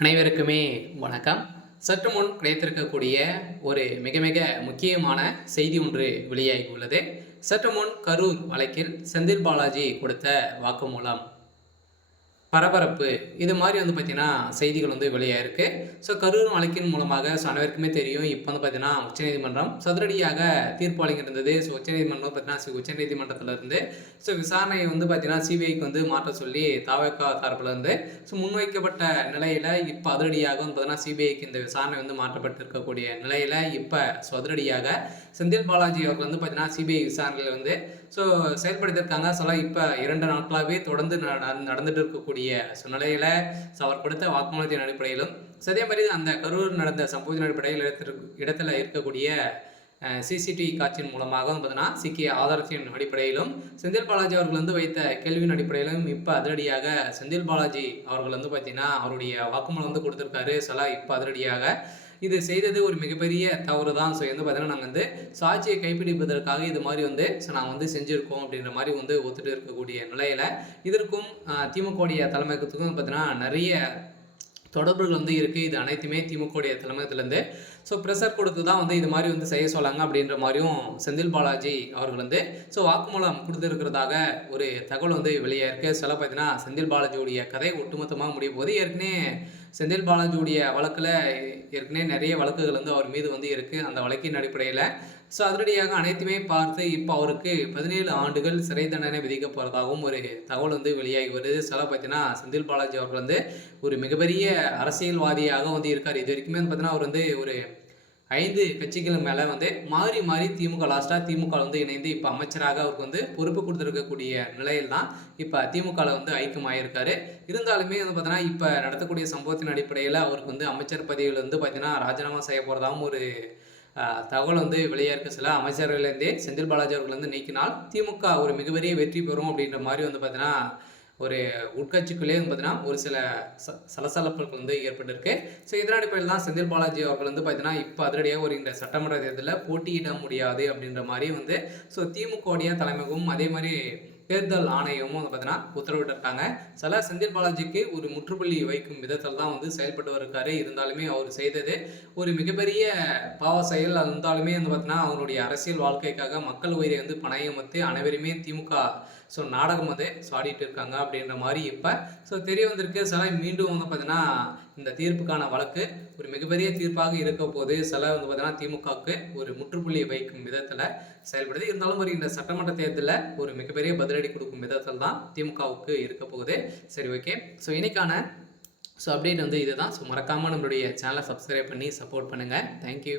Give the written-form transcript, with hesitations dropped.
அனைவருக்குமே வணக்கம். சற்று முன் கிடைத்திருக்கக்கூடிய ஒரு மிக மிக முக்கியமான செய்தி ஒன்று வெளியாகி உள்ளது. சற்று முன் கரூர் வழக்கில் செந்தில் பாலாஜி கொடுத்த வாக்குமூலம் பரபரப்பு இது மாதிரி பார்த்தீங்கன்னா செய்திகள் வெளியாயிருக்கு. ஸோ கரூர் வழக்கின் மூலமாக அனைவருக்குமே தெரியும். இப்போ பார்த்தீங்கன்னா உச்சநீதிமன்றம் சதுரடியாக தீர்ப்பு வழங்கியிருந்தது. ஸோ உச்சநீதிமன்றம் பார்த்தீங்கன்னா உச்சநீதிமன்றத்திலிருந்து விசாரணை பார்த்தீங்கன்னா சிபிஐக்கு மாற்ற சொல்லி தவேகா தரப்புலேருந்து முன்வைக்கப்பட்ட நிலையில் இப்போ அதிரடியாக பார்த்தீங்கன்னா சிபிஐக்கு இந்த விசாரணை மாற்றப்பட்டிருக்கக்கூடிய நிலையில் இப்போ அதிரடியாக செந்தில் பாலாஜி அவர்கள் பார்த்தீங்கன்னா சிபிஐ விசாரணையில் செயல்படுத்தியிருக்காங்க. இப்போ 2 நாட்களாகவே தொடர்ந்து நடந்துட்டு இருக்கக்கூடிய நிலையில் அவர் கொடுத்த வாக்குமூலத்தின் அடிப்படையிலும் அதே மாதிரி அந்த கரூர் நடந்த சம்பவத்தின் அடிப்படையில் இடத்துல இருக்கக்கூடிய சிசிடிவி காட்சியின் மூலமாக பார்த்தீங்கன்னா சிக்கிய ஆதாரத்தின் அடிப்படையிலும் செந்தில் பாலாஜி அவர்கள் வைத்த கேள்வியின் அடிப்படையிலும் இப்போ அதிரடியாக செந்தில் பாலாஜி அவர்கள் பார்த்தீங்கன்னா அவருடைய வாக்குமூலம் கொடுத்துருக்காரு. இப்போ அதிரடியாக இது செய்தது ஒரு மிகப்பெரிய தவறு தான். ஸோ பார்த்தீங்கன்னா நாங்கள் சாட்சியை கைப்பிடிப்பதற்காக இது மாதிரி நாங்கள் செஞ்சுருக்கோம் அப்படின்ற மாதிரி ஒத்துட்டு இருக்கக்கூடிய நிலையில் இதற்கும் திமுகவுடைய தலைமைத்துக்கும் பார்த்தீங்கன்னா நிறைய தொடர்புகள் இருக்குது. இது அனைத்துமே திமுகவுடைய தலைமையிலேருந்து ப்ரெஷர் கொடுத்து தான் இது மாதிரி செய்ய சொல்லாங்க அப்படின்ற மாதிரியும் செந்தில் பாலாஜி அவர்கள் வாக்குமூலம் கொடுத்துருக்கிறதாக ஒரு தகவல் வெளியாயிருக்கு. பார்த்தீங்கன்னா செந்தில் பாலாஜியுடைய கதை ஒட்டுமொத்தமாக முடிய போது ஏற்கனவே செந்தில் பாலாஜியுடைய வழக்கில் ஏற்கனவே நிறைய வழக்குகள் அவர் மீது இருக்குது. அந்த வழக்கின் அடிப்படையில் அதிரடியாக அனைத்துமே பார்த்து இப்போ அவருக்கு 17 ஆண்டுகள் சிறை தண்டனை விதிக்க போகிறதாகவும் ஒரு தகவல் வெளியாகி வருது. பார்த்தீங்கன்னா செந்தில் பாலாஜி அவர்கள் ஒரு மிகப்பெரிய அரசியல்வாதியாக இருக்கார். இது வரைக்குமே பார்த்தீங்கன்னா அவர் ஒரு 5 கட்சிகள் மேலே மாறி மாறி திமுக லாஸ்ட்டாக திமுக இணைந்து இப்போ அமைச்சராக அவருக்கு பொறுப்பு கொடுத்துருக்கக்கூடிய நிலையில் தான் இப்போ திமுகவில் ஐக்கியமாயிருக்காரு. இருந்தாலுமே பார்த்தீங்கன்னா இப்போ நடத்தக்கூடிய சம்பவத்தின் அடிப்படையில் அவருக்கு அமைச்சர் பதவியில் பார்த்தீங்கன்னா ராஜினாமா செய்ய போகிறதாகவும் ஒரு தகவல் வெளியாக சில அமைச்சர்களேருந்தே செந்தில் பாலாஜி அவர்கள் நீக்கினால் திமுக ஒரு மிகப்பெரிய வெற்றி பெறும் அப்படின்ற மாதிரி பார்த்தீங்கன்னா ஒரு உட்கட்சிக்குள்ளே பார்த்தீங்கன்னா ஒரு சில சலசலப்புகள் ஏற்பட்டிருக்கு. இதன் அடிப்படையில் தான் செந்தில் பாலாஜி அவர்கள் பார்த்தீங்கன்னா இப்போ அதிரடியாக இந்த சட்டமன்ற தேர்தலில் போட்டியிட முடியாது அப்படின்ற மாதிரி திமுகவுடைய தலைமையும் அதே மாதிரி தேர்தல் ஆணையமும் பார்த்தீங்கன்னா உத்தரவிட்டிருக்காங்க. செந்தில் பாலாஜிக்கு ஒரு முற்றுப்புள்ளி வைக்கும் விதத்தில் தான் செயல்பட்டு வருக்காரு. இருந்தாலுமே அவர் செய்தது ஒரு மிகப்பெரிய பாவ செயல். இருந்தாலுமே பார்த்தீங்கன்னா அவருடைய அரசியல் வாழ்க்கைக்காக மக்கள் உயிரை பணயம் அனைவருமே திமுக நாடகம் ஆடிட்டு இருக்காங்க அப்படின்ற மாதிரி இப்போ தெரிய வந்திருக்கு. மீண்டும் பார்த்தீங்கன்னா இந்த தீர்ப்புக்கான வழக்கு ஒரு மிகப்பெரிய தீர்ப்பாக இருக்க போது பார்த்தீங்கன்னா திமுகவுக்கு ஒரு முற்றுப்புள்ளி வைக்கும் விதத்தில் செயல்படுது. இருந்தாலும் இந்த சட்டமன்ற தேர்தலில் ஒரு மிகப்பெரிய பதிலடி கொடுக்கும் விதத்தில் தான் திமுகவுக்கு இருக்க போகுது. சரி, ஓகே. இன்னைக்கான அப்டேட் இதுதான். மறக்காமல் நம்மளுடைய சேனலை சப்ஸ்கிரைப் பண்ணி சப்போர்ட் பண்ணுங்கள். தேங்க்யூ.